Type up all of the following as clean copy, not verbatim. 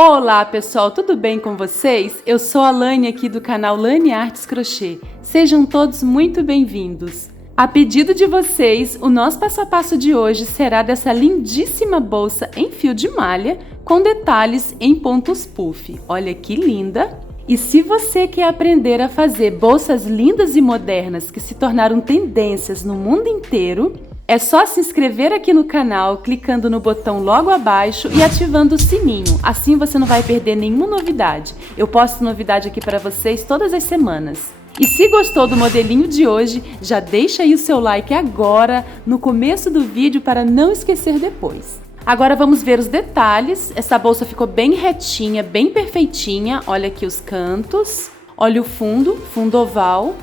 Olá pessoal, tudo bem com vocês? Eu sou a Lani aqui do canal Lani Artes Crochê. Sejam todos muito bem-vindos. A pedido de vocês, o nosso passo a passo de hoje será dessa lindíssima bolsa em fio de malha com detalhes em pontos puff. Olha que linda! E se você quer aprender a fazer bolsas lindas e modernas que se tornaram tendências no mundo inteiro, é só se inscrever aqui no canal, clicando no botão logo abaixo e ativando o sininho. Assim você não vai perder nenhuma novidade. Eu posto novidade aqui para vocês todas as semanas. E se gostou do modelinho de hoje, já deixa aí o seu like agora, no começo do vídeo, para não esquecer depois. Agora vamos ver os detalhes. Essa bolsa ficou bem retinha, bem perfeitinha. Olha aqui os cantos. Olha o fundo oval.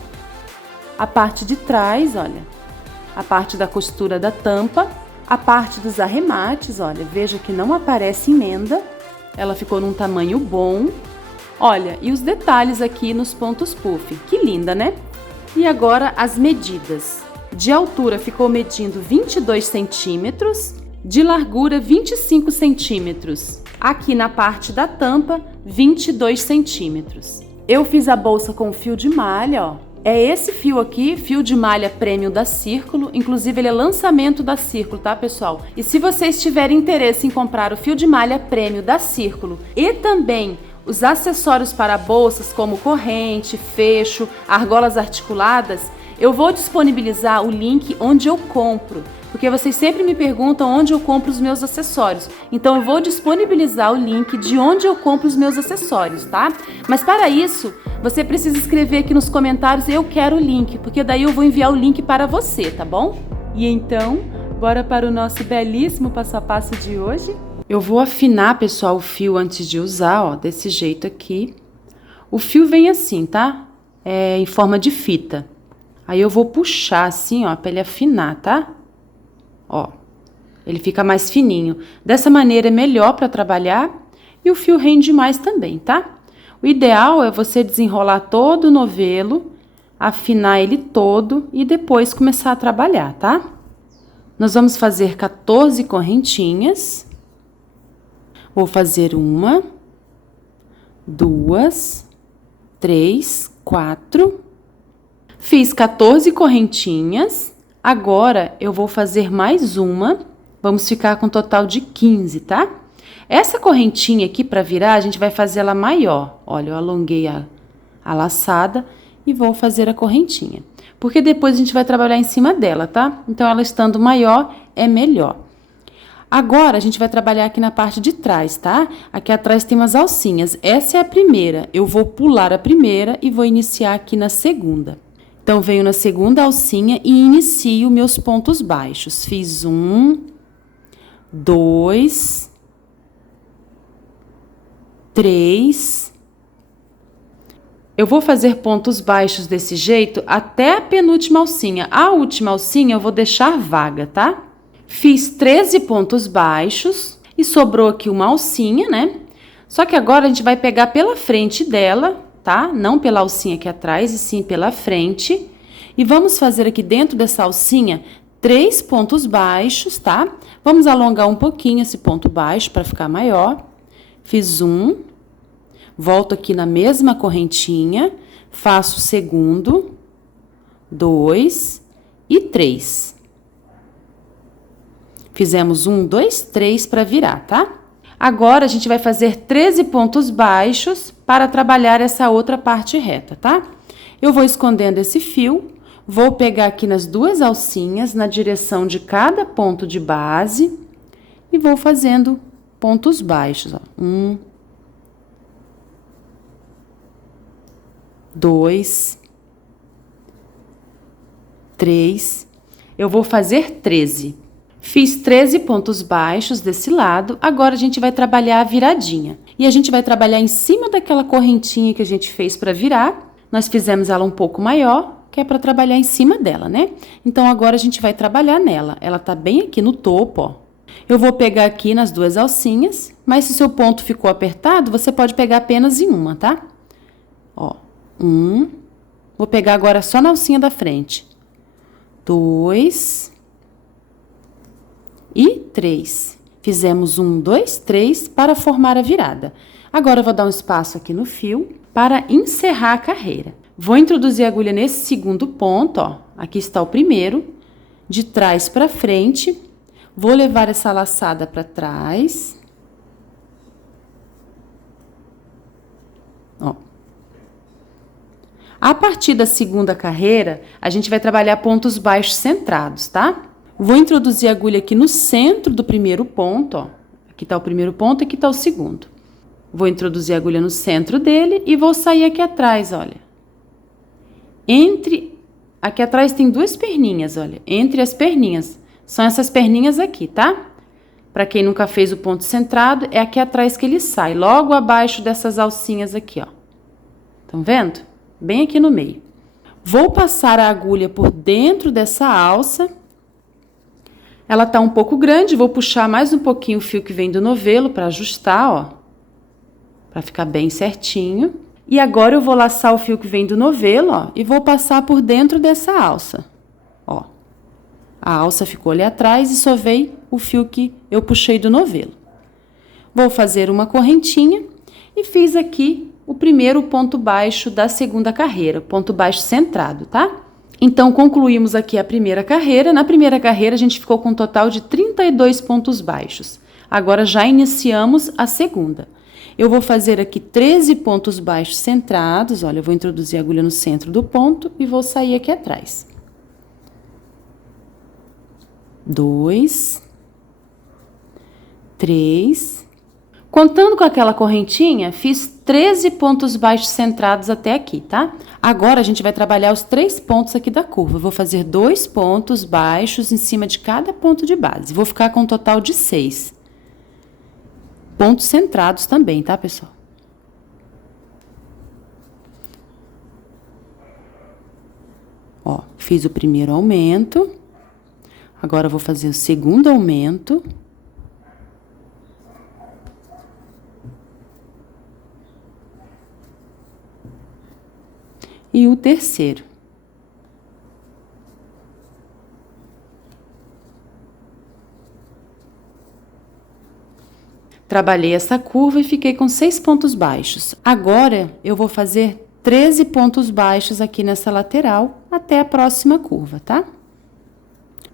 A parte de trás, olha. A parte da costura da tampa, a parte dos arremates, olha, veja que não aparece emenda, ela ficou num tamanho bom. Olha, e os detalhes aqui nos pontos puff, que linda, né? E agora as medidas. De altura ficou medindo 22 centímetros, de largura 25 centímetros. Aqui na parte da tampa, 22 centímetros. Eu fiz a bolsa com fio de malha, ó. É esse fio aqui, fio de malha Premium da Círculo, inclusive ele é lançamento da Círculo, tá pessoal? E se vocês tiverem interesse em comprar o fio de malha Premium da Círculo e também os acessórios para bolsas como corrente, fecho, argolas articuladas, eu vou disponibilizar o link onde eu compro, porque vocês sempre me perguntam onde eu compro os meus acessórios. Então eu vou disponibilizar o link de onde eu compro os meus acessórios, tá? Mas para isso, você precisa escrever aqui nos comentários eu quero o link, porque daí eu vou enviar o link para você, tá bom? E então, bora para o nosso belíssimo passo a passo de hoje? Eu vou afinar, pessoal, o fio antes de usar, ó, desse jeito aqui. O fio vem assim, tá? É em forma de fita. Aí eu vou puxar assim, ó, para ele afinar, tá? Ó, ele fica mais fininho. Dessa maneira é melhor para trabalhar e o fio rende mais também, tá? O ideal é você desenrolar todo o novelo, afinar ele todo e depois começar a trabalhar, tá? Nós vamos fazer 14 correntinhas. Vou fazer 1, 2, 3, 4. Fiz 14 correntinhas. Agora, eu vou fazer mais uma, vamos ficar com um total de 15, tá? Essa correntinha aqui, para virar, a gente vai fazer ela maior. Olha, eu alonguei a laçada e vou fazer a correntinha. Porque depois a gente vai trabalhar em cima dela, tá? Então, ela estando maior, é melhor. Agora, a gente vai trabalhar aqui na parte de trás, tá? Aqui atrás tem umas alcinhas. Essa é a primeira. Eu vou pular a primeira e vou iniciar aqui na segunda. Então, venho na segunda alcinha e inicio meus pontos baixos. Fiz 1, 2, 3. Eu vou fazer pontos baixos desse jeito até a penúltima alcinha. A última alcinha eu vou deixar vaga, tá? Fiz 13 pontos baixos e sobrou aqui uma alcinha, né? Só que agora a gente vai pegar pela frente dela, tá? Não pela alcinha aqui atrás, e sim pela frente. E vamos fazer aqui dentro dessa alcinha 3 pontos baixos, tá? Vamos alongar um pouquinho esse ponto baixo para ficar maior. Fiz 1, volto aqui na mesma correntinha, faço o segundo, 2 e 3. Fizemos 1, 2, 3 para virar, tá? Agora, a gente vai fazer 13 pontos baixos para trabalhar essa outra parte reta, tá? Eu vou escondendo esse fio, vou pegar aqui nas duas alcinhas, na direção de cada ponto de base, e vou fazendo pontos baixos, ó. 1, 2, 3, eu vou fazer 13. Fiz 13 pontos baixos desse lado, agora a gente vai trabalhar a viradinha. E a gente vai trabalhar em cima daquela correntinha que a gente fez para virar. Nós fizemos ela um pouco maior, que é para trabalhar em cima dela, né? Então, agora a gente vai trabalhar nela. Ela tá bem aqui no topo, ó. Eu vou pegar aqui nas duas alcinhas, mas se o seu ponto ficou apertado, você pode pegar apenas em uma, tá? Ó, 1. Vou pegar agora só na alcinha da frente. 2... e 3. Fizemos 1, 2, 3 para formar a virada. Agora eu vou dar um espaço aqui no fio para encerrar a carreira. Vou introduzir a agulha nesse segundo ponto, ó. Aqui está o primeiro, de trás para frente. Vou levar essa laçada para trás. Ó. A partir da segunda carreira, a gente vai trabalhar pontos baixos centrados, tá? Vou introduzir a agulha aqui no centro do primeiro ponto, ó. Aqui tá o primeiro ponto, aqui tá o segundo. Vou introduzir a agulha no centro dele e vou sair aqui atrás, olha. Aqui atrás tem duas perninhas, olha. Entre as perninhas. São essas perninhas aqui, tá? Para quem nunca fez o ponto centrado, é aqui atrás que ele sai, logo abaixo dessas alcinhas aqui, ó. Estão vendo? Bem aqui no meio. Vou passar a agulha por dentro dessa alça. Ela tá um pouco grande, vou puxar mais um pouquinho o fio que vem do novelo para ajustar, ó. Para ficar bem certinho. E agora eu vou laçar o fio que vem do novelo, ó, e vou passar por dentro dessa alça, ó. A alça ficou ali atrás e só veio o fio que eu puxei do novelo. Vou fazer uma correntinha e fiz aqui o primeiro ponto baixo da segunda carreira, ponto baixo centrado, tá? Então, concluímos aqui a primeira carreira. Na primeira carreira, a gente ficou com um total de 32 pontos baixos. Agora, já iniciamos a segunda. Eu vou fazer aqui 13 pontos baixos centrados. Olha, eu vou introduzir a agulha no centro do ponto e vou sair aqui atrás. 2, 3. Contando com aquela correntinha, fiz 13 pontos baixos centrados até aqui, tá? Agora, a gente vai trabalhar os 3 pontos aqui da curva. Eu vou fazer 2 pontos baixos em cima de cada ponto de base. Vou ficar com um total de 6. Pontos centrados também, tá, pessoal? Ó, fiz o primeiro aumento. Agora, eu vou fazer o segundo aumento. E o terceiro. Trabalhei essa curva e fiquei com 6 pontos baixos. Agora, eu vou fazer 13 pontos baixos aqui nessa lateral até a próxima curva, tá?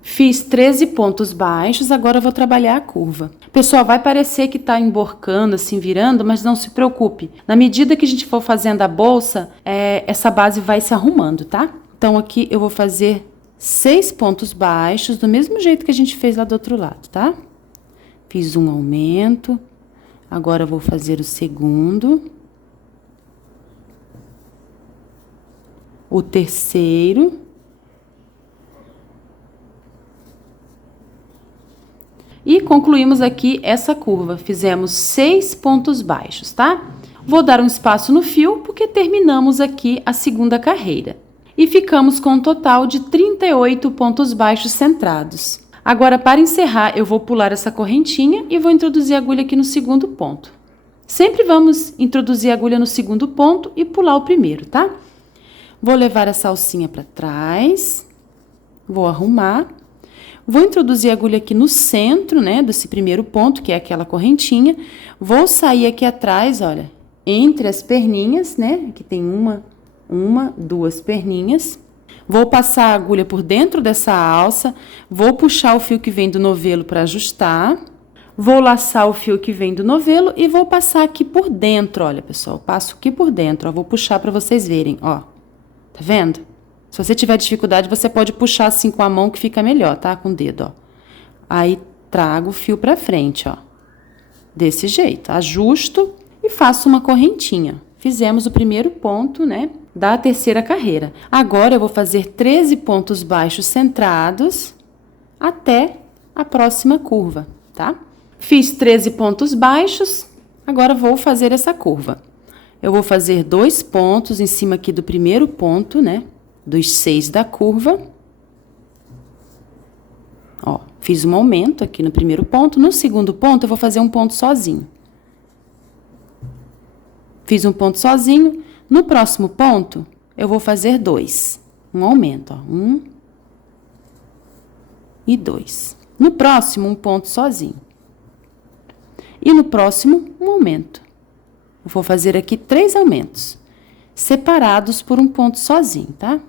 Fiz 13 pontos baixos, agora eu vou trabalhar a curva. Pessoal, vai parecer que tá emborcando, assim, virando, mas não se preocupe. Na medida que a gente for fazendo a bolsa, essa base vai se arrumando, tá? Então, aqui eu vou fazer 6 pontos baixos, do mesmo jeito que a gente fez lá do outro lado, tá? Fiz um aumento. Agora, eu vou fazer o segundo. O terceiro. E concluímos aqui essa curva. Fizemos 6 pontos baixos, tá? Vou dar um espaço no fio, porque terminamos aqui a segunda carreira. E ficamos com um total de 38 pontos baixos centrados. Agora, para encerrar, eu vou pular essa correntinha e vou introduzir a agulha aqui no segundo ponto. Sempre vamos introduzir a agulha no segundo ponto e pular o primeiro, tá? Vou levar essa alcinha para trás. Vou arrumar. Vou introduzir a agulha aqui no centro, né, desse primeiro ponto, que é aquela correntinha. Vou sair aqui atrás, olha, entre as perninhas, né, aqui tem duas perninhas. Vou passar a agulha por dentro dessa alça, vou puxar o fio que vem do novelo para ajustar. Vou laçar o fio que vem do novelo e vou passar aqui por dentro, olha, pessoal, passo aqui por dentro, ó, vou puxar para vocês verem, ó. Tá vendo? Se você tiver dificuldade, você pode puxar assim com a mão que fica melhor, tá? Com o dedo, ó. Aí, trago o fio pra frente, ó. Desse jeito. Ajusto e faço uma correntinha. Fizemos o primeiro ponto, né? Da terceira carreira. Agora, eu vou fazer 13 pontos baixos centrados até a próxima curva, tá? Fiz 13 pontos baixos, agora vou fazer essa curva. Eu vou fazer 2 pontos em cima aqui do primeiro ponto, né? Dos 6 da curva. Ó, fiz um aumento aqui no primeiro ponto. No segundo ponto, eu vou fazer um ponto sozinho. Fiz um ponto sozinho. No próximo ponto, eu vou fazer 2. Um aumento, ó. 1 e 2. No próximo, um ponto sozinho. E no próximo, um aumento. Eu vou fazer aqui 3 aumentos, separados por um ponto sozinho, tá?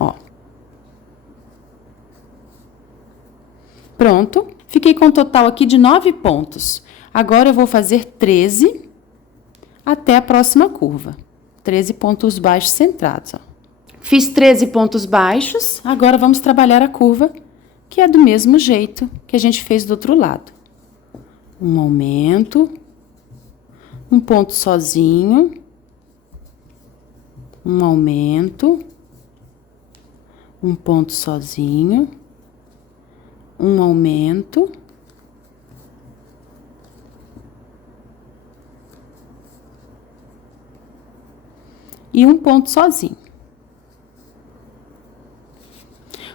Ó. Pronto. Fiquei com um total aqui de 9 pontos. Agora, eu vou fazer 13 até a próxima curva. 13 pontos baixos centrados, ó. Fiz 13 pontos baixos, agora vamos trabalhar a curva, que é do mesmo jeito que a gente fez do outro lado. Um aumento, um ponto sozinho, um aumento, um ponto sozinho, um aumento, e um ponto sozinho.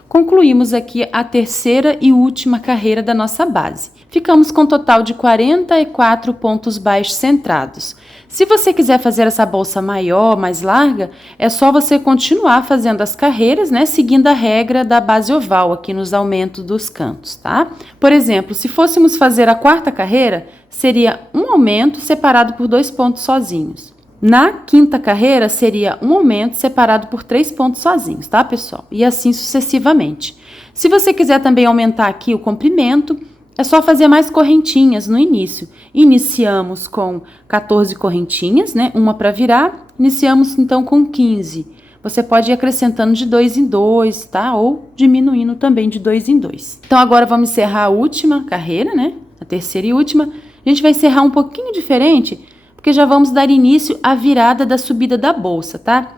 Concluímos aqui a terceira e última carreira da nossa base. Ficamos com um total de 44 pontos baixos centrados. Se você quiser fazer essa bolsa maior, mais larga, é só você continuar fazendo as carreiras, né, seguindo a regra da base oval aqui nos aumentos dos cantos, tá? Por exemplo, se fôssemos fazer a quarta carreira, seria um aumento separado por 2 pontos sozinhos. Na quinta carreira, seria um aumento separado por 3 pontos sozinhos, tá, pessoal? E assim sucessivamente. Se você quiser também aumentar aqui o comprimento, é só fazer mais correntinhas no início. Iniciamos com 14 correntinhas, né? Uma para virar. Iniciamos, então, com 15. Você pode ir acrescentando de 2 em 2, tá? Ou diminuindo também de 2 em 2. Então, agora vamos encerrar a última carreira, né? A terceira e última. A gente vai encerrar um pouquinho diferente, porque já vamos dar início à virada da subida da bolsa, tá?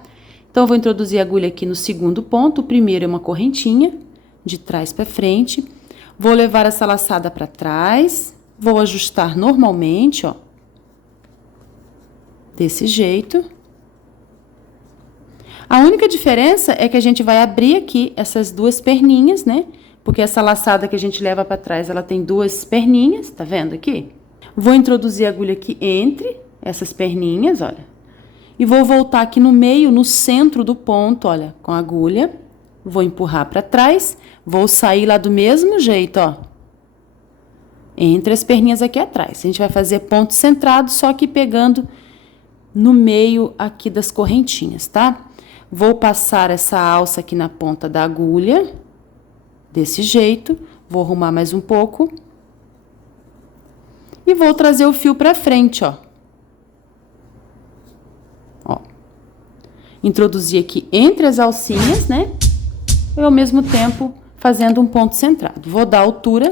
Então, eu vou introduzir a agulha aqui no segundo ponto. O primeiro é uma correntinha, de trás para frente. Vou levar essa laçada para trás. Vou ajustar normalmente, ó. Desse jeito. A única diferença é que a gente vai abrir aqui essas 2 perninhas, né? Porque essa laçada que a gente leva para trás, ela tem 2 perninhas, tá vendo aqui? Vou introduzir a agulha aqui entre essas perninhas, olha. E vou voltar aqui no meio, no centro do ponto, olha, com a agulha. Vou empurrar para trás, vou sair lá do mesmo jeito, ó. Entre as perninhas aqui atrás. A gente vai fazer ponto centrado, só que pegando no meio aqui das correntinhas, tá? Vou passar essa alça aqui na ponta da agulha, desse jeito. Vou arrumar mais um pouco. E vou trazer o fio para frente, ó. Ó. Introduzir aqui entre as alcinhas, né? E ao mesmo tempo fazendo um ponto centrado. Vou dar altura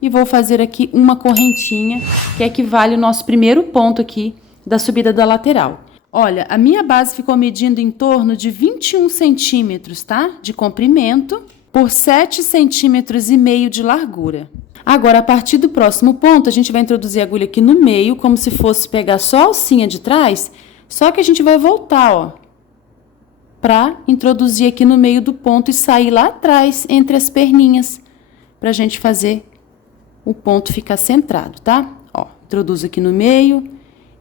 e vou fazer aqui uma correntinha, que equivale ao nosso primeiro ponto aqui da subida da lateral. Olha, a minha base ficou medindo em torno de 21 centímetros, tá? De comprimento por 7,5 centímetros de largura. Agora, a partir do próximo ponto, a gente vai introduzir a agulha aqui no meio, como se fosse pegar só a alcinha de trás, só que a gente vai voltar, ó, pra introduzir aqui no meio do ponto e sair lá atrás, entre as perninhas, pra gente fazer o ponto ficar centrado, tá? Ó, introduzo aqui no meio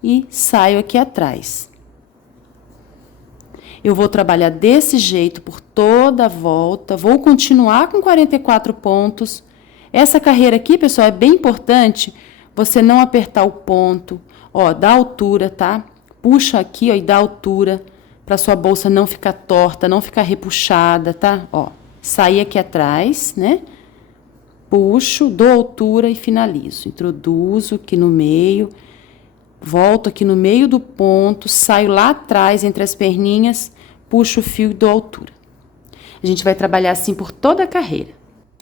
e saio aqui atrás. Eu vou trabalhar desse jeito por toda a volta, vou continuar com 44 pontos. Essa carreira aqui, pessoal, é bem importante você não apertar o ponto, ó, dá altura, tá? Puxa aqui, ó, e dá altura para sua bolsa não ficar torta, não ficar repuxada, tá? Ó, sair aqui atrás, né? Puxo, dou altura e finalizo. Introduzo aqui no meio, volto aqui no meio do ponto, saio lá atrás entre as perninhas, puxo o fio e dou altura. A gente vai trabalhar assim por toda a carreira.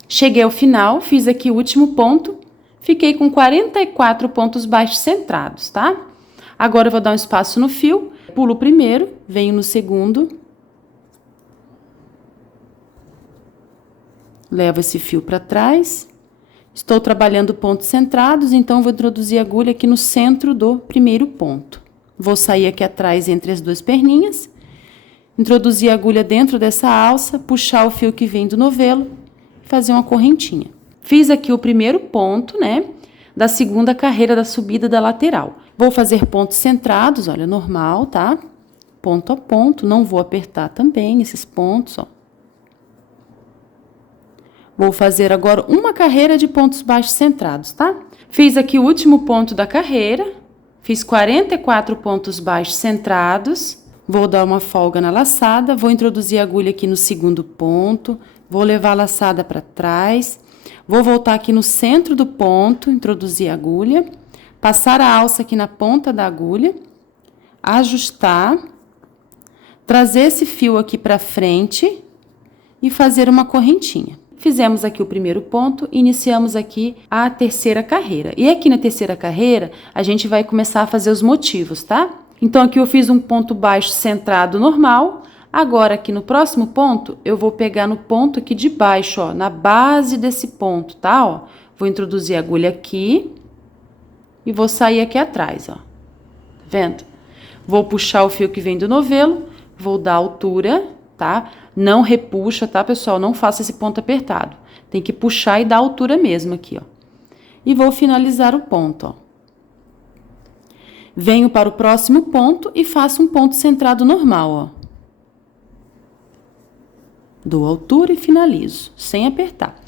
Cheguei ao final, fiz aqui o último ponto, fiquei com 44 pontos baixos centrados, tá? Agora eu vou dar um espaço no fio, pulo o primeiro, venho no segundo, levo esse fio para trás, estou trabalhando pontos centrados, então vou introduzir a agulha aqui no centro do primeiro ponto. Vou sair aqui atrás entre as 2 perninhas, introduzir a agulha dentro dessa alça, puxar o fio que vem do novelo, fazer uma correntinha. Fiz aqui o primeiro ponto, né, da segunda carreira da subida da lateral. Vou fazer pontos centrados, olha, normal, tá? Ponto a ponto, não vou apertar também esses pontos, ó. Vou fazer agora uma carreira de pontos baixos centrados, tá? Fiz aqui o último ponto da carreira, fiz 44 pontos baixos centrados, vou dar uma folga na laçada, vou introduzir a agulha aqui no segundo ponto, vou levar a laçada para trás, vou voltar aqui no centro do ponto, introduzir a agulha, passar a alça aqui na ponta da agulha, ajustar, trazer esse fio aqui para frente e fazer uma correntinha. Fizemos aqui o primeiro ponto, iniciamos aqui a terceira carreira. E aqui na terceira carreira, a gente vai começar a fazer os motivos, tá? Então, aqui eu fiz um ponto baixo centrado normal. Agora, aqui no próximo ponto, eu vou pegar no ponto aqui de baixo, ó, na base desse ponto, tá? Ó, vou introduzir a agulha aqui e vou sair aqui atrás, ó. Tá vendo? Vou puxar o fio que vem do novelo, vou dar altura, tá? Não repuxa, tá, pessoal? Não faça esse ponto apertado. Tem que puxar e dar altura mesmo aqui, ó. E vou finalizar o ponto, ó. Venho para o próximo ponto e faço um ponto centrado normal, ó. Dou altura e finalizo, sem apertar.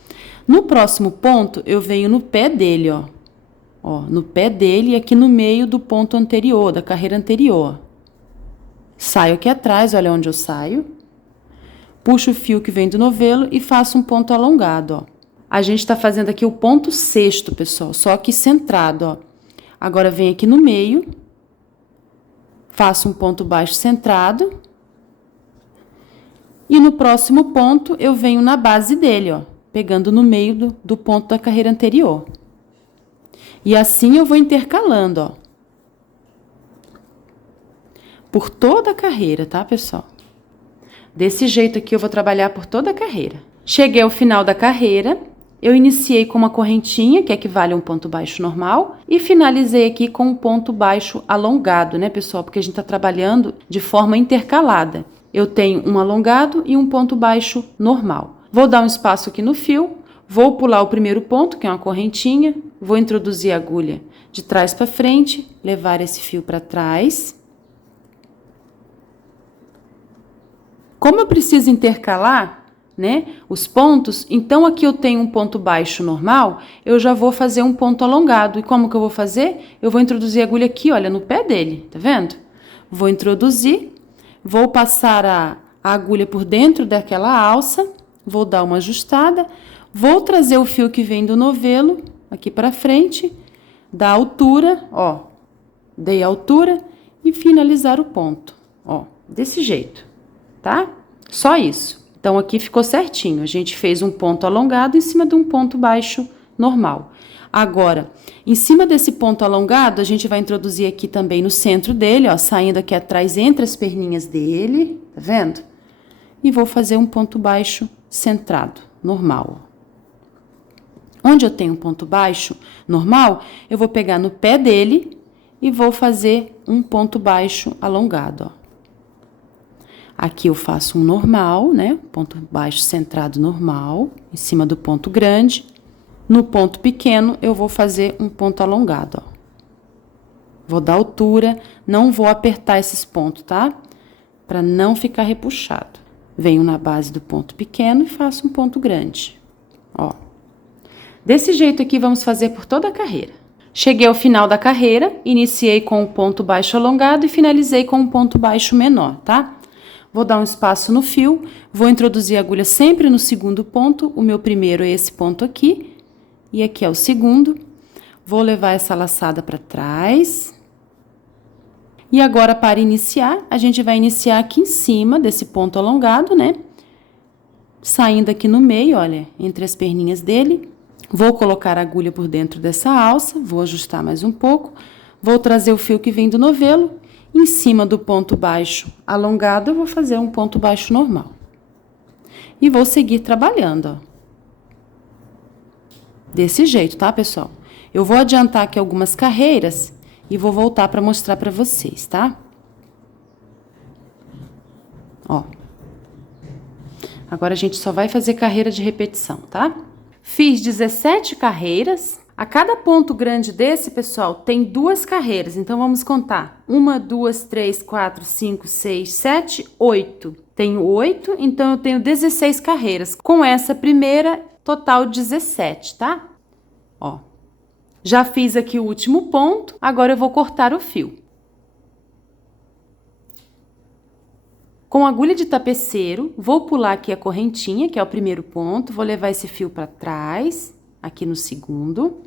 No próximo ponto, eu venho no pé dele, ó. Ó, no pé dele e aqui no meio do ponto anterior, da carreira anterior. Saio aqui atrás, olha onde eu saio. Puxo o fio que vem do novelo e faço um ponto alongado, ó. A gente tá fazendo aqui o ponto sexto, pessoal, só que centrado, ó. Agora, venho aqui no meio, faço um ponto baixo centrado. E no próximo ponto, eu venho na base dele, ó, pegando no meio do ponto da carreira anterior. E assim eu vou intercalando, ó. Por toda a carreira, tá, pessoal? Desse jeito aqui eu vou trabalhar por toda a carreira. Cheguei ao final da carreira, eu iniciei com uma correntinha, que equivale a um ponto baixo normal, e finalizei aqui com um ponto baixo alongado, né, pessoal? Porque a gente tá trabalhando de forma intercalada. Eu tenho um alongado e um ponto baixo normal. Vou dar um espaço aqui no fio, vou pular o primeiro ponto, que é uma correntinha, vou introduzir a agulha de trás para frente, levar esse fio para trás. Como eu preciso intercalar, né, os pontos, então aqui eu tenho um ponto baixo normal, eu já vou fazer um ponto alongado. E como que eu vou fazer? Eu vou introduzir a agulha aqui, olha, no pé dele, tá vendo? Vou introduzir, vou passar a agulha por dentro daquela alça, vou dar uma ajustada, vou trazer o fio que vem do novelo aqui para frente, dar altura, ó, dei altura e finalizar o ponto, ó, desse jeito. Tá? Só isso. Então, aqui ficou certinho. A gente fez um ponto alongado em cima de um ponto baixo normal. Agora, em cima desse ponto alongado, a gente vai introduzir aqui também no centro dele, ó, saindo aqui atrás entre as perninhas dele, tá vendo? E vou fazer um ponto baixo centrado, normal. Onde eu tenho um ponto baixo normal, eu vou pegar no pé dele e vou fazer um ponto baixo alongado, ó. Aqui eu faço um normal, né? Ponto baixo centrado normal, em cima do ponto grande. No ponto pequeno, eu vou fazer um ponto alongado, ó. Vou dar altura, não vou apertar esses pontos, tá? Para não ficar repuxado. Venho na base do ponto pequeno e faço um ponto grande, ó. Desse jeito aqui, vamos fazer por toda a carreira. Cheguei ao final da carreira, iniciei com um ponto baixo alongado e finalizei com um ponto baixo menor, tá? Vou dar um espaço no fio, vou introduzir a agulha sempre no segundo ponto, o meu primeiro é esse ponto aqui, e aqui é o segundo. Vou levar essa laçada para trás. E agora, para iniciar, a gente vai iniciar aqui em cima desse ponto alongado, né? Saindo aqui no meio, olha, entre as perninhas dele. Vou colocar a agulha por dentro dessa alça, vou ajustar mais um pouco. Vou trazer o fio que vem do novelo. Em cima do ponto baixo alongado, eu vou fazer um ponto baixo normal. E vou seguir trabalhando, ó. Desse jeito, tá, pessoal? Eu vou adiantar aqui algumas carreiras e vou voltar para mostrar para vocês, tá? Ó. Agora, a gente só vai fazer carreira de repetição, tá? Fiz 17 carreiras. A cada ponto grande desse, pessoal, tem 2 carreiras. Então, vamos contar. 1, 2, 3, 4, 5, 6, 7, 8. Tenho 8, então eu tenho 16 carreiras. Com essa primeira, total 17, tá? Ó. Já fiz aqui o último ponto, agora eu vou cortar o fio. Com agulha de tapeceiro, vou pular aqui a correntinha, que é o primeiro ponto, vou levar esse fio para trás, aqui no segundo.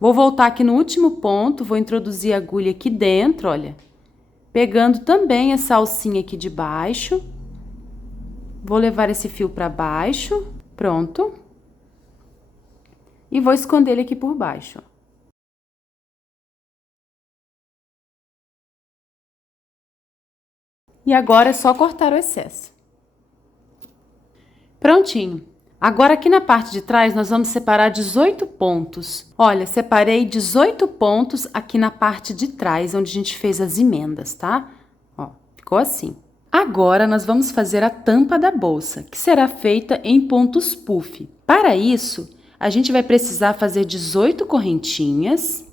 Vou voltar aqui no último ponto, vou introduzir a agulha aqui dentro, olha, pegando também essa alcinha aqui de baixo. Vou levar esse fio para baixo, pronto. E vou esconder ele aqui por baixo, ó. E agora é só cortar o excesso. Prontinho. Agora, aqui na parte de trás, nós vamos separar 18 pontos. Olha, separei 18 pontos aqui na parte de trás, onde a gente fez as emendas, tá? Ó, ficou assim. Agora, nós vamos fazer a tampa da bolsa, que será feita em pontos puff. Para isso, a gente vai precisar fazer 18 correntinhas.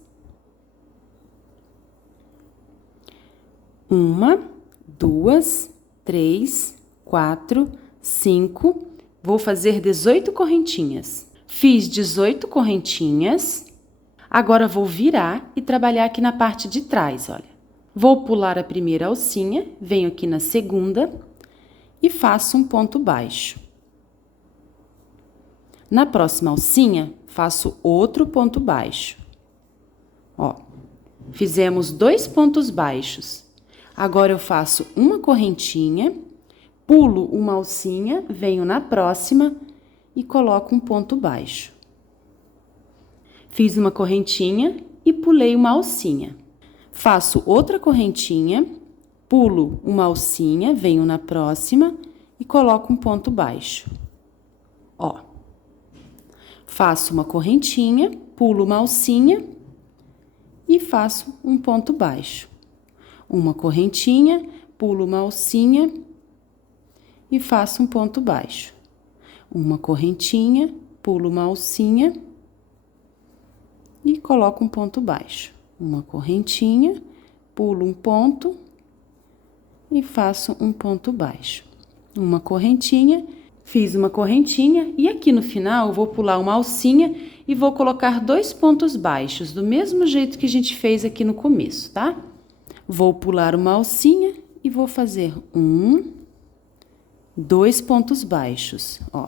Uma, duas, três, quatro, 5. Vou fazer 18 correntinhas. Fiz 18 correntinhas. Agora vou virar e trabalhar aqui na parte de trás, olha. Vou pular a primeira alcinha, venho aqui na segunda e faço um ponto baixo. Na próxima alcinha, faço outro ponto baixo. Ó, fizemos 2 pontos baixos. Agora eu faço uma correntinha, pulo uma alcinha, venho na próxima e coloco um ponto baixo. Fiz uma correntinha e pulei uma alcinha. Faço outra correntinha, pulo uma alcinha, venho na próxima e coloco um ponto baixo. Ó. Faço uma correntinha, pulo uma alcinha e faço um ponto baixo. Uma correntinha, pulo uma alcinha e faço um ponto baixo. Uma correntinha, pulo uma alcinha e coloco um ponto baixo. Uma correntinha, pulo um ponto e faço um ponto baixo. Uma correntinha, fiz uma correntinha e aqui no final eu vou pular uma alcinha e vou colocar 2 pontos baixos, do mesmo jeito que a gente fez aqui no começo, tá? Vou pular uma alcinha e vou fazer 2 pontos baixos, ó.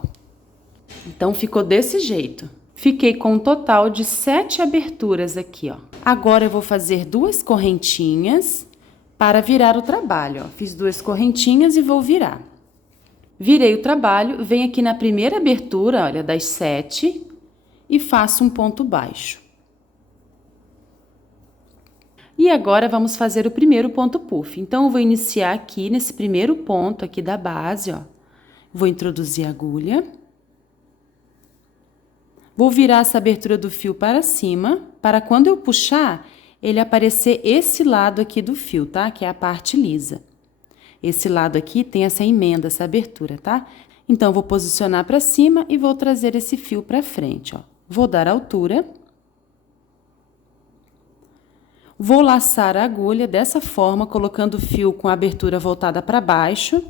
Então, ficou desse jeito. Fiquei com um total de 7 aberturas aqui, ó. Agora, eu vou fazer 2 correntinhas para virar o trabalho, ó. Fiz 2 correntinhas e vou virar. Virei o trabalho, venho aqui na primeira abertura, olha, das 7, e faço um ponto baixo. E agora, vamos fazer o primeiro ponto puff. Então, eu vou iniciar aqui nesse primeiro ponto aqui da base, ó. Vou introduzir a agulha. Vou virar essa abertura do fio para cima, para quando eu puxar, ele aparecer esse lado aqui do fio, tá? Que é a parte lisa. Esse lado aqui tem essa emenda, essa abertura, tá? Então, vou posicionar para cima e vou trazer esse fio para frente, ó. Vou dar altura. Vou laçar a agulha dessa forma, colocando o fio com a abertura voltada para baixo.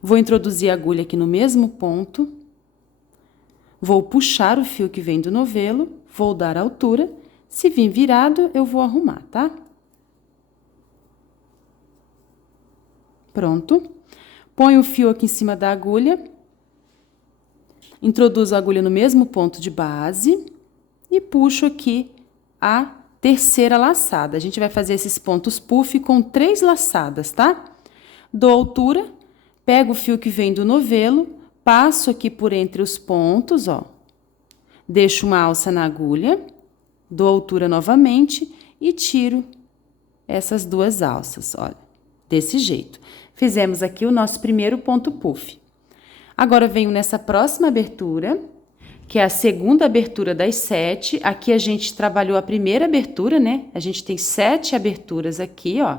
Vou introduzir a agulha aqui no mesmo ponto. Vou puxar o fio que vem do novelo, vou dar altura. Se vir virado, eu vou arrumar, tá? Pronto. Ponho o fio aqui em cima da agulha. Introduzo a agulha no mesmo ponto de base e puxo aqui a terceira laçada. A gente vai fazer esses pontos puff com 3 laçadas, tá? Dou altura, pego o fio que vem do novelo, passo aqui por entre os pontos, ó. Deixo uma alça na agulha, dou altura novamente e tiro essas 2 alças, olha, desse jeito. Fizemos aqui o nosso primeiro ponto puff. Agora, venho nessa próxima abertura, que é a segunda abertura das 7. Aqui a gente trabalhou a primeira abertura, né? A gente tem 7 aberturas aqui, ó.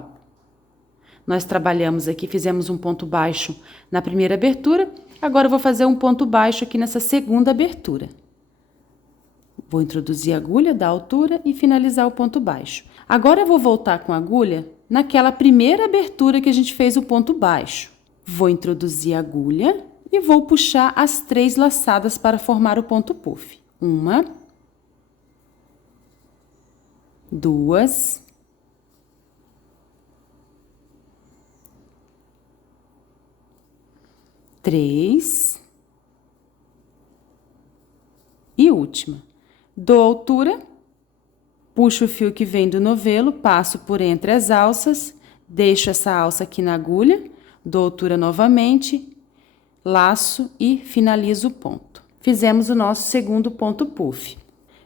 Nós trabalhamos aqui, fizemos um ponto baixo na primeira abertura. Agora, eu vou fazer um ponto baixo aqui nessa segunda abertura. Vou introduzir a agulha, dar altura e finalizar o ponto baixo. Agora, eu vou voltar com a agulha naquela primeira abertura que a gente fez o ponto baixo. Vou introduzir a agulha e vou puxar as 3 laçadas para formar o ponto puff. 1, 2, 3 e última. Dou altura, puxo o fio que vem do novelo, passo por entre as alças, deixo essa alça aqui na agulha, dou altura novamente, laço e finalizo o ponto. Fizemos o nosso segundo ponto puff.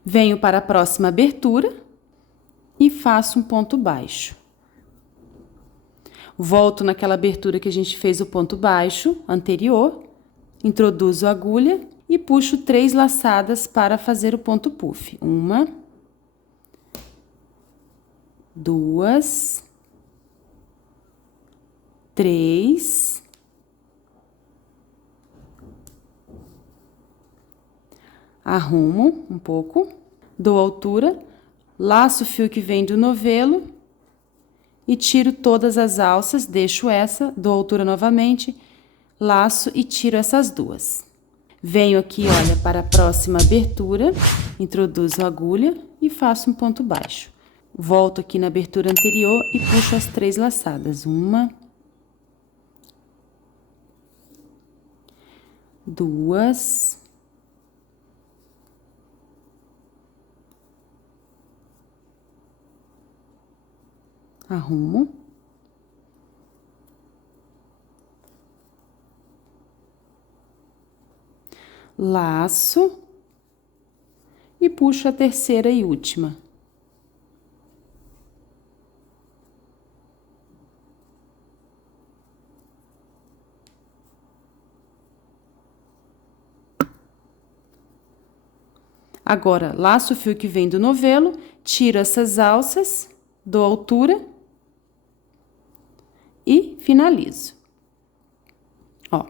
Venho para a próxima abertura e faço um ponto baixo. Volto naquela abertura que a gente fez o ponto baixo anterior, introduzo a agulha e puxo 3 laçadas para fazer o ponto puff. 1, 2, 3, arrumo um pouco, dou altura, laço o fio que vem do novelo e tiro todas as alças, deixo essa, dou altura novamente, laço e tiro essas duas. Venho aqui, olha, para a próxima abertura, introduzo a agulha e faço um ponto baixo. Volto aqui na abertura anterior e puxo as 3 laçadas. 1, 2, 3, arrumo. Laço e puxo a terceira e última. Agora, laço o fio que vem do novelo, tiro essas alças, dou altura e finalizo. Ó,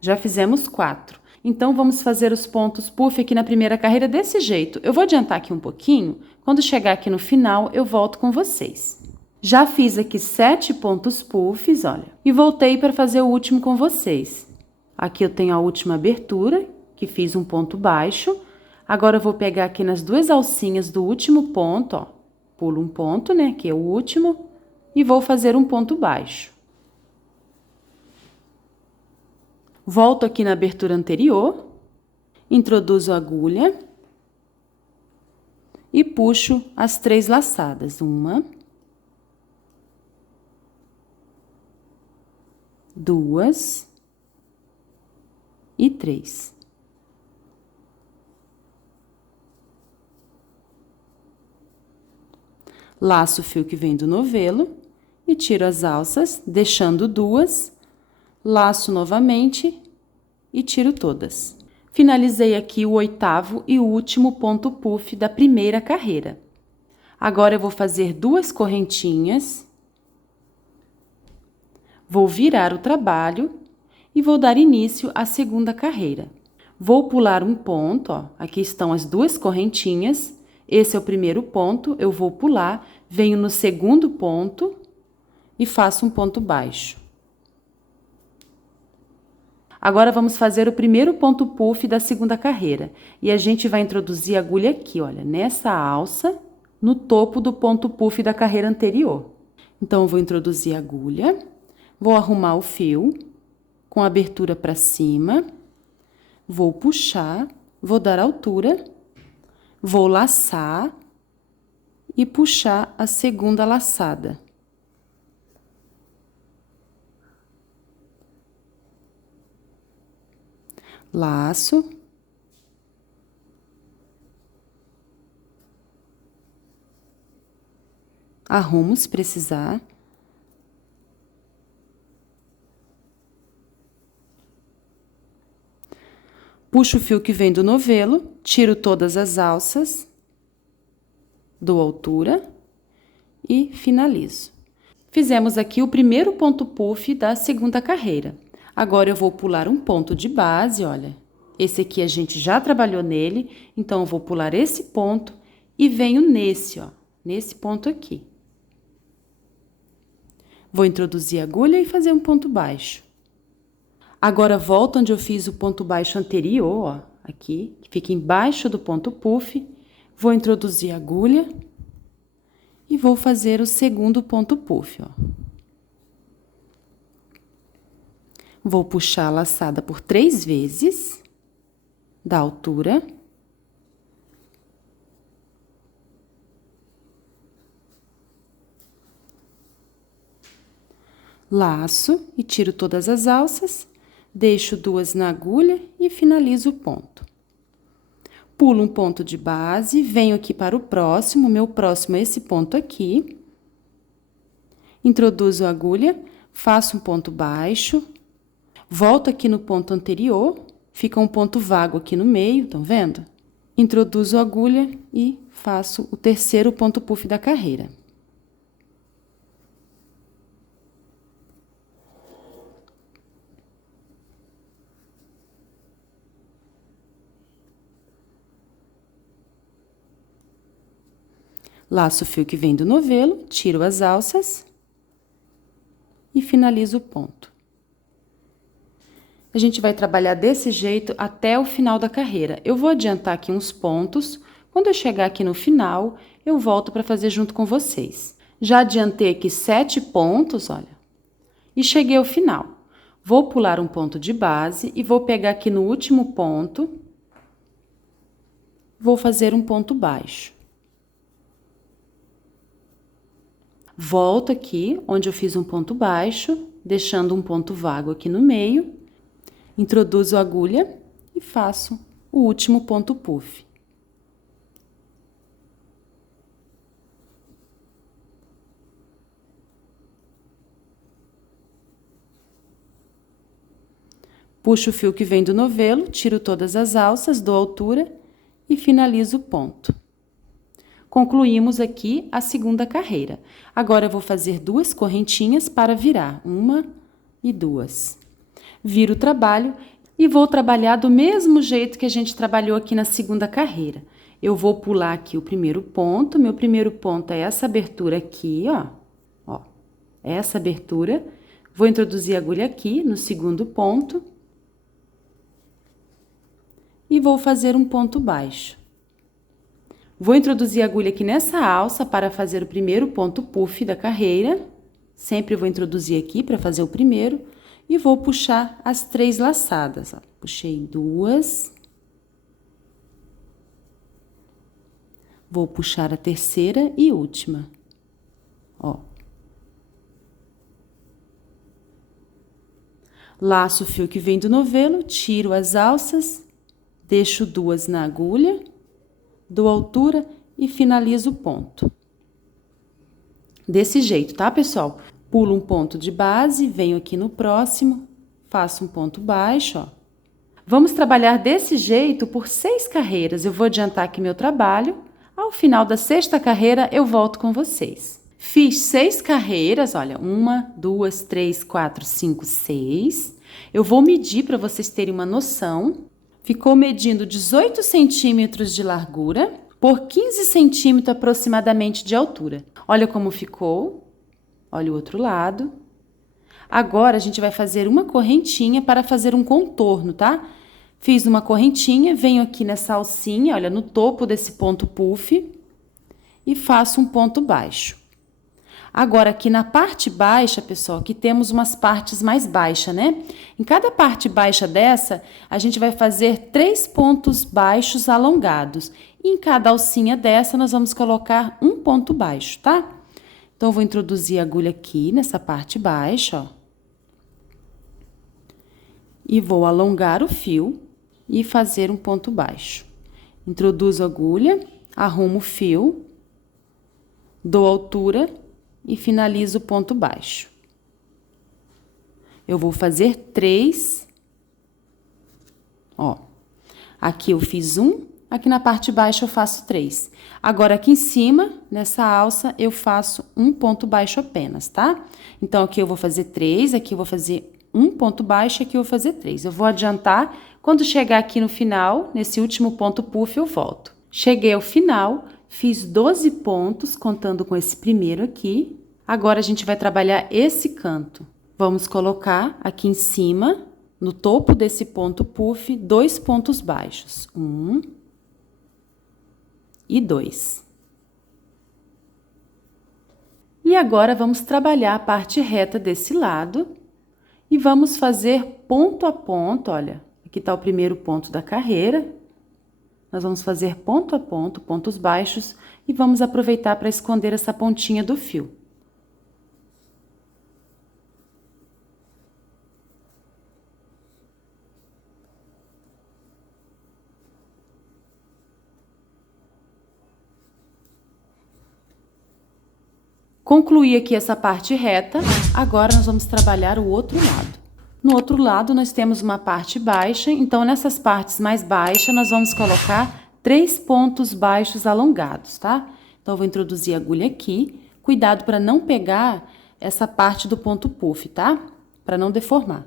já fizemos 4. Então, vamos fazer os pontos puff aqui na primeira carreira desse jeito. Eu vou adiantar aqui um pouquinho, quando chegar aqui no final, eu volto com vocês. Já fiz aqui 7 pontos puffs, olha, e voltei para fazer o último com vocês. Aqui eu tenho a última abertura, que fiz um ponto baixo. Agora, eu vou pegar aqui nas 2 alcinhas do último ponto, ó, pulo um ponto, né, que é o último, e vou fazer um ponto baixo. Volto aqui na abertura anterior, introduzo a agulha e puxo as 3 laçadas. 1, 2 e 3. Laço o fio que vem do novelo e tiro as alças, deixando 2, laço novamente e tiro todas. Finalizei aqui o 8º e último ponto puff da primeira carreira. Agora, eu vou fazer 2 correntinhas, vou virar o trabalho e vou dar início à segunda carreira. Vou pular um ponto, ó, aqui estão as 2 correntinhas, esse é o primeiro ponto, eu vou pular, venho no segundo ponto e faço um ponto baixo. Agora, vamos fazer o primeiro ponto puff da segunda carreira. E a gente vai introduzir a agulha aqui, olha, nessa alça, no topo do ponto puff da carreira anterior. Então, eu vou introduzir a agulha, vou arrumar o fio, com a abertura para cima, vou puxar, vou dar altura, vou laçar e puxar a segunda laçada. Laço. Arrumo se precisar. Puxo o fio que vem do novelo, tiro todas as alças, dou altura e finalizo. Fizemos aqui o primeiro ponto puff da segunda carreira. Agora, eu vou pular um ponto de base, olha. Esse aqui a gente já trabalhou nele, então eu vou pular esse ponto e venho nesse, ó, nesse ponto aqui. Vou introduzir a agulha e fazer um ponto baixo. Agora, volto onde eu fiz o ponto baixo anterior, ó, aqui, que fica embaixo do ponto puff. Vou introduzir a agulha, vou fazer o segundo ponto puff, ó. Vou puxar a laçada por 3 vezes da altura. Laço e tiro todas as alças, deixo 2 na agulha e finalizo o ponto. Pulo um ponto de base, venho aqui para o próximo, meu próximo é esse ponto aqui. Introduzo a agulha, faço um ponto baixo, volto aqui no ponto anterior, fica um ponto vago aqui no meio, estão vendo? Introduzo a agulha e faço o terceiro ponto puff da carreira. Laço o fio que vem do novelo, tiro as alças e finalizo o ponto. A gente vai trabalhar desse jeito até o final da carreira. Eu vou adiantar aqui uns pontos. Quando eu chegar aqui no final, eu volto para fazer junto com vocês. Já adiantei aqui 7 pontos, olha, e cheguei ao final. Vou pular um ponto de base e vou pegar aqui no último ponto, vou fazer um ponto baixo. Volto aqui, onde eu fiz um ponto baixo, deixando um ponto vago aqui no meio. Introduzo a agulha e faço o último ponto puff. Puxo o fio que vem do novelo, tiro todas as alças, dou altura e finalizo o ponto. Concluímos aqui a segunda carreira. Agora, eu vou fazer 2 correntinhas para virar, 1 e 2. Viro o trabalho e vou trabalhar do mesmo jeito que a gente trabalhou aqui na segunda carreira. Eu vou pular aqui o primeiro ponto, meu primeiro ponto é essa abertura aqui, ó, essa abertura. Vou introduzir a agulha aqui no segundo ponto e vou fazer um ponto baixo. Vou introduzir a agulha aqui nessa alça para fazer o primeiro ponto puff da carreira. Sempre vou introduzir aqui para fazer o primeiro. E vou puxar as 3 laçadas, ó. Puxei 2. Vou puxar a terceira e última, ó. Laço o fio que vem do novelo, tiro as alças, deixo 2 na agulha, dou altura e finalizo o ponto. Desse jeito, tá, pessoal? Pulo um ponto de base, venho aqui no próximo, faço um ponto baixo, ó. Vamos trabalhar desse jeito por 6 carreiras. Eu vou adiantar aqui meu trabalho. Ao final da 6ª carreira, eu volto com vocês. Fiz 6 carreiras, olha, 1, 2, 3, 4, 5, 6. Eu vou medir para vocês terem uma noção. Ficou medindo 18 centímetros de largura por 15 centímetros aproximadamente de altura. Olha como ficou. Olha o outro lado. Agora, a gente vai fazer uma correntinha para fazer um contorno, tá? Fiz uma correntinha, venho aqui nessa alcinha, olha, no topo desse ponto puff e faço um ponto baixo. Agora, aqui na parte baixa, pessoal, aqui temos umas partes mais baixas, né? Em cada parte baixa dessa, a gente vai fazer 3 pontos baixos alongados. E em cada alcinha dessa, nós vamos colocar um ponto baixo, tá? Então, eu vou introduzir a agulha aqui nessa parte baixa, ó. E vou alongar o fio e fazer um ponto baixo. Introduzo a agulha, arrumo o fio, dou altura e finalizo o ponto baixo. Eu vou fazer 3, ó. Aqui eu fiz 1, aqui na parte baixa eu faço 3. Agora, aqui em cima, nessa alça, eu faço um ponto baixo apenas, tá? Então, aqui eu vou fazer 3, aqui eu vou fazer um ponto baixo, aqui eu vou fazer 3. Eu vou adiantar, quando chegar aqui no final, nesse último ponto puff, eu volto. Cheguei ao final, fiz 12 pontos, contando com esse primeiro aqui. Agora, a gente vai trabalhar esse canto. Vamos colocar aqui em cima, no topo desse ponto puff, 2 pontos baixos. 1 e 2. E agora vamos trabalhar a parte reta desse lado e vamos fazer ponto a ponto, olha, aqui está o primeiro ponto da carreira. Nós vamos fazer ponto a ponto, pontos baixos, e vamos aproveitar para esconder essa pontinha do fio. Concluí aqui essa parte reta, agora nós vamos trabalhar o outro lado. No outro lado, nós temos uma parte baixa, então nessas partes mais baixas, nós vamos colocar 3 pontos baixos alongados, tá? Então, eu vou introduzir a agulha aqui, cuidado para não pegar essa parte do ponto puff, tá? Para não deformar.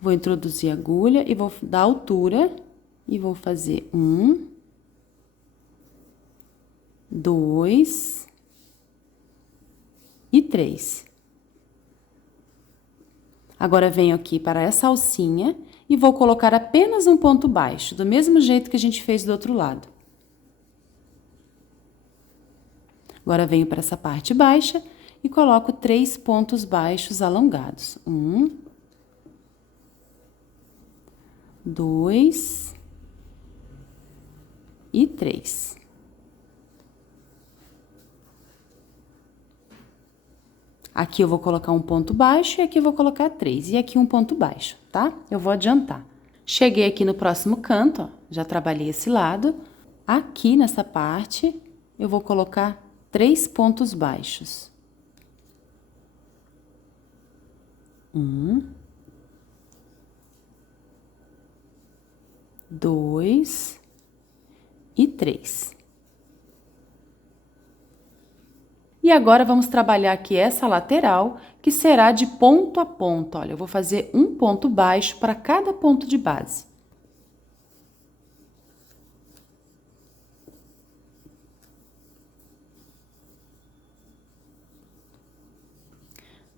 Vou introduzir a agulha e vou dar altura, e vou fazer 1, 2... e 3. Agora, venho aqui para essa alcinha e vou colocar apenas um ponto baixo, do mesmo jeito que a gente fez do outro lado. Agora, venho para essa parte baixa e coloco 3 pontos baixos alongados. 1, 2 e 3. Aqui eu vou colocar um ponto baixo e aqui eu vou colocar 3. E aqui um ponto baixo, tá? Eu vou adiantar. Cheguei aqui no próximo canto, ó, já trabalhei esse lado. Aqui nessa parte, eu vou colocar 3 pontos baixos. 1, 2 e 3. E agora, vamos trabalhar aqui essa lateral, que será de ponto a ponto. Olha, eu vou fazer um ponto baixo para cada ponto de base.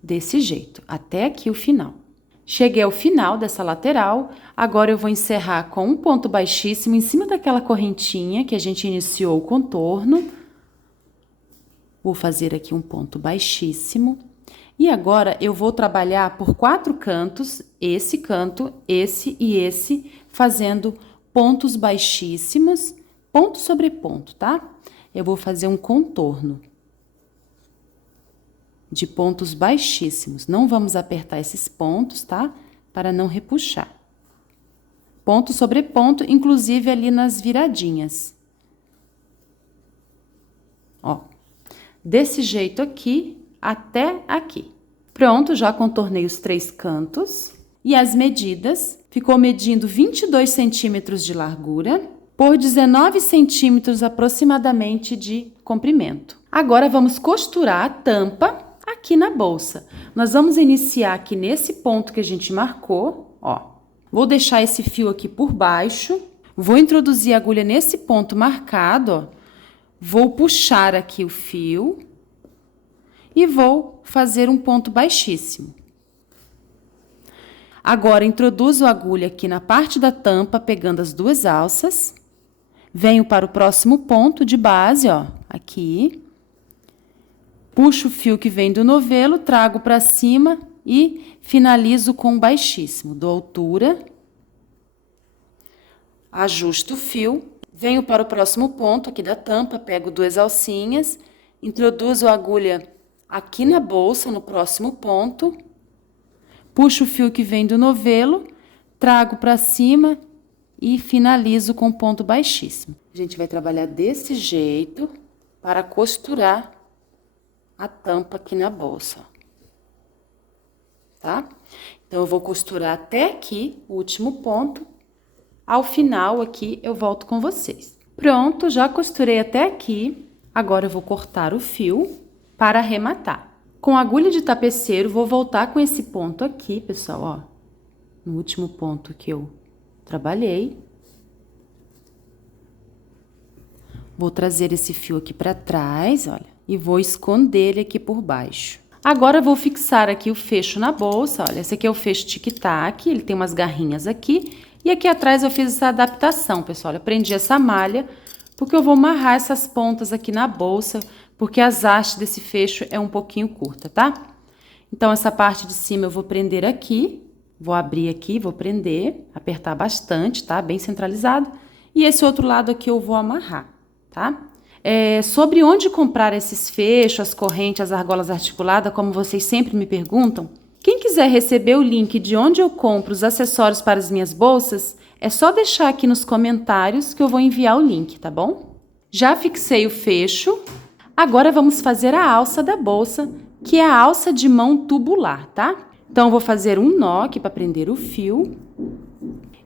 Desse jeito, até aqui o final. Cheguei ao final dessa lateral, agora eu vou encerrar com um ponto baixíssimo em cima daquela correntinha que a gente iniciou o contorno. Vou fazer aqui um ponto baixíssimo. E agora, eu vou trabalhar por 4 cantos, esse canto, esse e esse, fazendo pontos baixíssimos, ponto sobre ponto, tá? Eu vou fazer um contorno de pontos baixíssimos. Não vamos apertar esses pontos, tá? Para não repuxar. Ponto sobre ponto, inclusive ali nas viradinhas. Ó. Desse jeito aqui, até aqui. Pronto, já contornei os 3 cantos. E as medidas, ficou medindo 22 centímetros de largura por 19 centímetros aproximadamente de comprimento. Agora, vamos costurar a tampa aqui na bolsa. Nós vamos iniciar aqui nesse ponto que a gente marcou, ó. Vou deixar esse fio aqui por baixo. Vou introduzir a agulha nesse ponto marcado, ó. Vou puxar aqui o fio e vou fazer um ponto baixíssimo. Agora, introduzo a agulha aqui na parte da tampa, pegando as 2 alças. Venho para o próximo ponto de base, ó, aqui. Puxo o fio que vem do novelo, trago para cima e finalizo com baixíssimo. Dou altura. Ajusto o fio. Venho para o próximo ponto aqui da tampa, pego 2 alcinhas, introduzo a agulha aqui na bolsa, no próximo ponto, puxo o fio que vem do novelo, trago para cima e finalizo com ponto baixíssimo. A gente vai trabalhar desse jeito para costurar a tampa aqui na bolsa, tá? Então, eu vou costurar até aqui, o último ponto. Ao final aqui, eu volto com vocês. Pronto, já costurei até aqui. Agora, eu vou cortar o fio para arrematar. Com a agulha de tapeceiro, vou voltar com esse ponto aqui, pessoal, ó. No último ponto que eu trabalhei. Vou trazer esse fio aqui para trás, olha, e vou esconder ele aqui por baixo. Agora, eu vou fixar aqui o fecho na bolsa, olha, esse aqui é o fecho tic-tac, ele tem umas garrinhas aqui. E aqui atrás eu fiz essa adaptação, pessoal. Eu prendi essa malha, porque eu vou amarrar essas pontas aqui na bolsa porque as hastes desse fecho é um pouquinho curta, tá? Então, essa parte de cima eu vou prender aqui, vou abrir aqui, vou prender, apertar bastante, tá? Bem centralizado. E esse outro lado aqui eu vou amarrar, tá? Sobre onde comprar esses fechos, as correntes, as argolas articuladas, como vocês sempre me perguntam, quem quiser receber o link de onde eu compro os acessórios para as minhas bolsas, é só deixar aqui nos comentários que eu vou enviar o link, tá bom? Já fixei o fecho. Agora vamos fazer a alça da bolsa, que é a alça de mão tubular, tá? Então, eu vou fazer um nó aqui para prender o fio.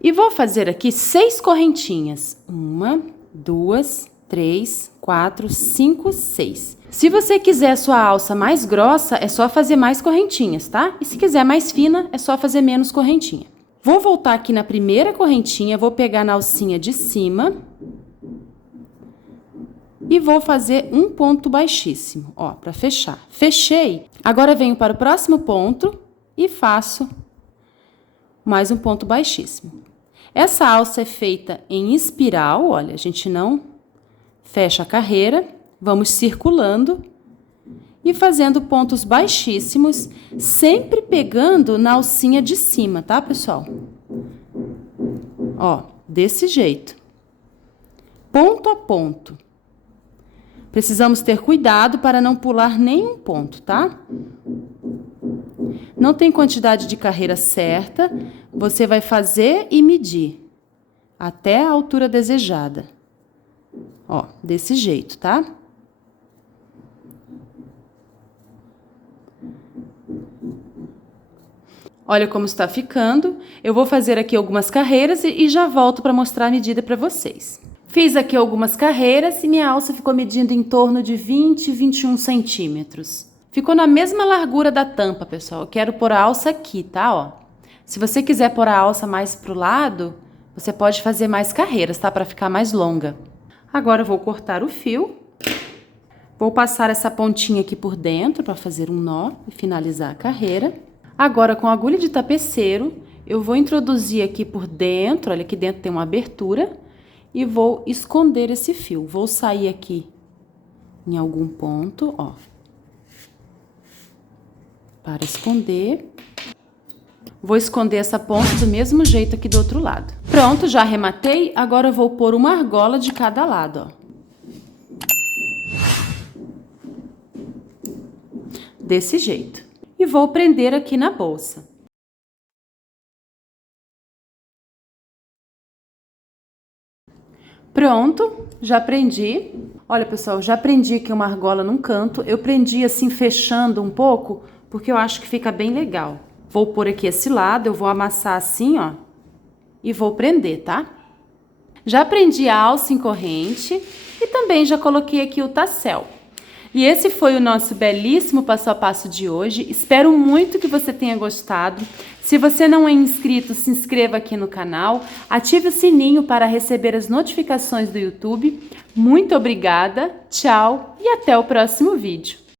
E vou fazer aqui 6 correntinhas. 1, 2, 3, 4, 5, 6. Se você quiser a sua alça mais grossa, é só fazer mais correntinhas, tá? E se quiser mais fina, é só fazer menos correntinha. Vou voltar aqui na primeira correntinha, vou pegar na alcinha de cima e vou fazer um ponto baixíssimo, ó, para fechar. Fechei. Agora venho para o próximo ponto e faço mais um ponto baixíssimo. Essa alça é feita em espiral, olha, a gente não fecha a carreira, vamos circulando e fazendo pontos baixíssimos, sempre pegando na alcinha de cima, tá, pessoal? Ó, desse jeito. Ponto a ponto. Precisamos ter cuidado para não pular nenhum ponto, tá? Não tem quantidade de carreira certa, você vai fazer e medir até a altura desejada. Ó, desse jeito, tá? Olha como está ficando. Eu vou fazer aqui algumas carreiras e já volto para mostrar a medida para vocês. Fiz aqui algumas carreiras e minha alça ficou medindo em torno de 20, 21 centímetros. Ficou na mesma largura da tampa, pessoal. Eu quero pôr a alça aqui, tá? Ó. Se você quiser pôr a alça mais pro lado, você pode fazer mais carreiras, tá? Para ficar mais longa. Agora eu vou cortar o fio. Vou passar essa pontinha aqui por dentro para fazer um nó e finalizar a carreira. Agora, com a agulha de tapeceiro, eu vou introduzir aqui por dentro, olha, aqui dentro tem uma abertura, e vou esconder esse fio. Vou sair aqui em algum ponto, ó, para esconder. Vou esconder essa ponta do mesmo jeito aqui do outro lado. Pronto, já arrematei, agora eu vou pôr uma argola de cada lado, ó. Desse jeito. E vou prender aqui na bolsa. Pronto, já prendi. Olha, pessoal, já prendi aqui uma argola num canto. Eu prendi assim, fechando um pouco, porque eu acho que fica bem legal. Vou pôr aqui esse lado, eu vou amassar assim, ó, e vou prender, tá? Já prendi a alça em corrente e também já coloquei aqui o tassel. E esse foi o nosso belíssimo passo a passo de hoje. Espero muito que você tenha gostado. Se você não é inscrito, se inscreva aqui no canal, ative o sininho para receber as notificações do YouTube. Muito obrigada, tchau e até o próximo vídeo.